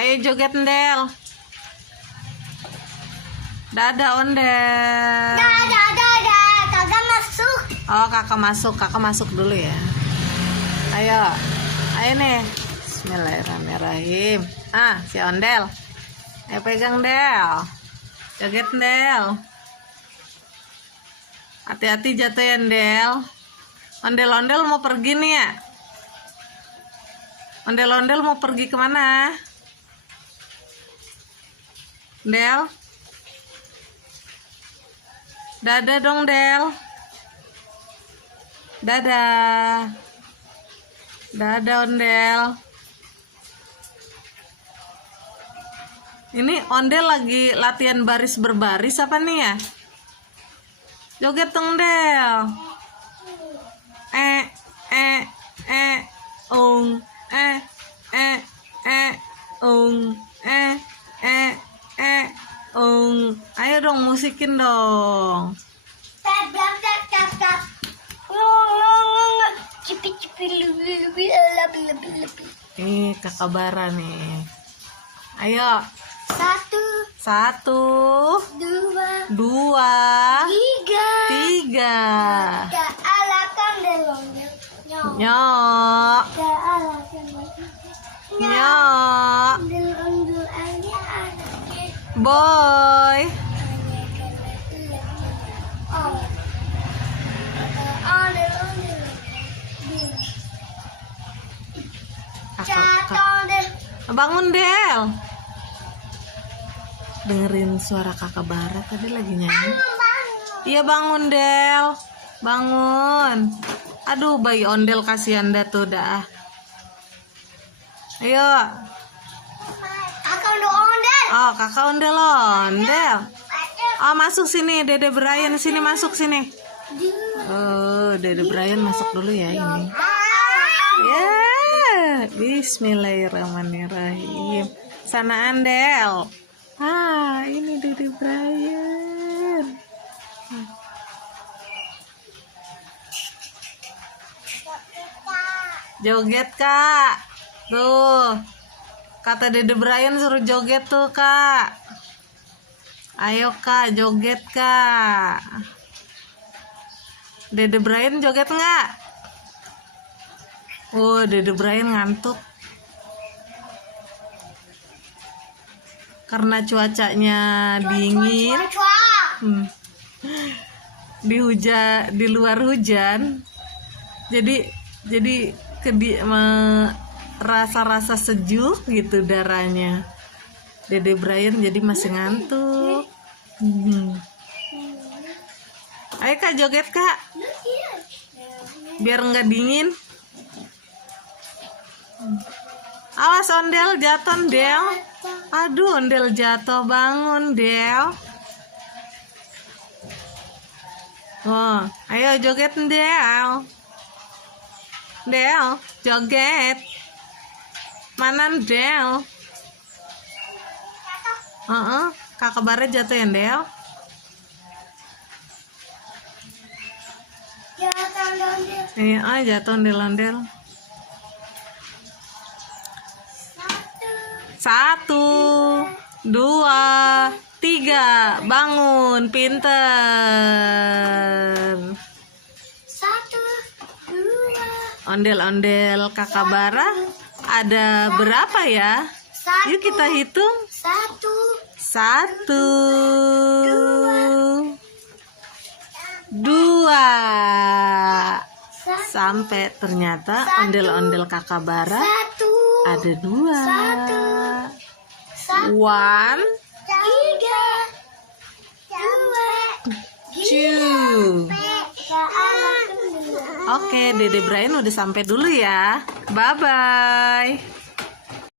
Ayo joget Ondel. Dadah Ondel. Dadah. Kakak masuk. Oh, kakak masuk dulu ya. Ayo nih. Bismillahirrahmanirrahim. Si Ondel. Ayo pegang Del. Joget Del. Hati-hati jatuh ya Del. Ondel mau pergi nih ya. Ondel mau pergi kemana? Del. Dadah dong Del. Dadah. Dadah Ondel. Ini Ondel lagi latihan baris berbaris apa nih ya? Joget dong Del. Ayo dong musikin dong. Kakak Bara nih. Ayo. Satu. Dua. Tiga. Nyok. Boy. Bangun Del. Dengerin suara kakak Bara tadi lagi nyanyi. Iya bangun Del. Bangun. Aduh bayi Ondel kasihan dah tuh dah. Ayo. Kakak Ondel. Oh kakak Ondel. Oh masuk sini Dede Brian sini masuk sini. Oh Dede Brian masuk dulu ya ini. Ya. Bismillahirrahmanirrahim. Sana Andel. Ini Dede Brian. Joget Kak. Tuh. Kata Dede Brian suruh joget tuh Kak. Ayo Kak joget Kak. Dede Brian joget nggak? Dede Brian ngantuk. Karena cuacanya dingin. Di luar hujan. Jadi rasa-rasa sejuk gitu darahnya. Dede Brian jadi masih ngantuk. Ayo Kak joget Kak. Biar nggak dingin. Awas Ondel jatuh Ondel. Aduh Ondel jatuh, bangun Del. Ayo joget Del. Del joget. Mana Del? Kakak Bara jatuh ya Del. Iya jatuh Ondel. 1, 2, 3 bangun pinter. 1, 2. Ondel kakak Bara ada berapa ya? Yuk kita hitung. 1, 2. Sampai ternyata ondel kakak Bara ada 2. 1, 2. Oke, Dede Brian udah sampai dulu ya. Bye bye.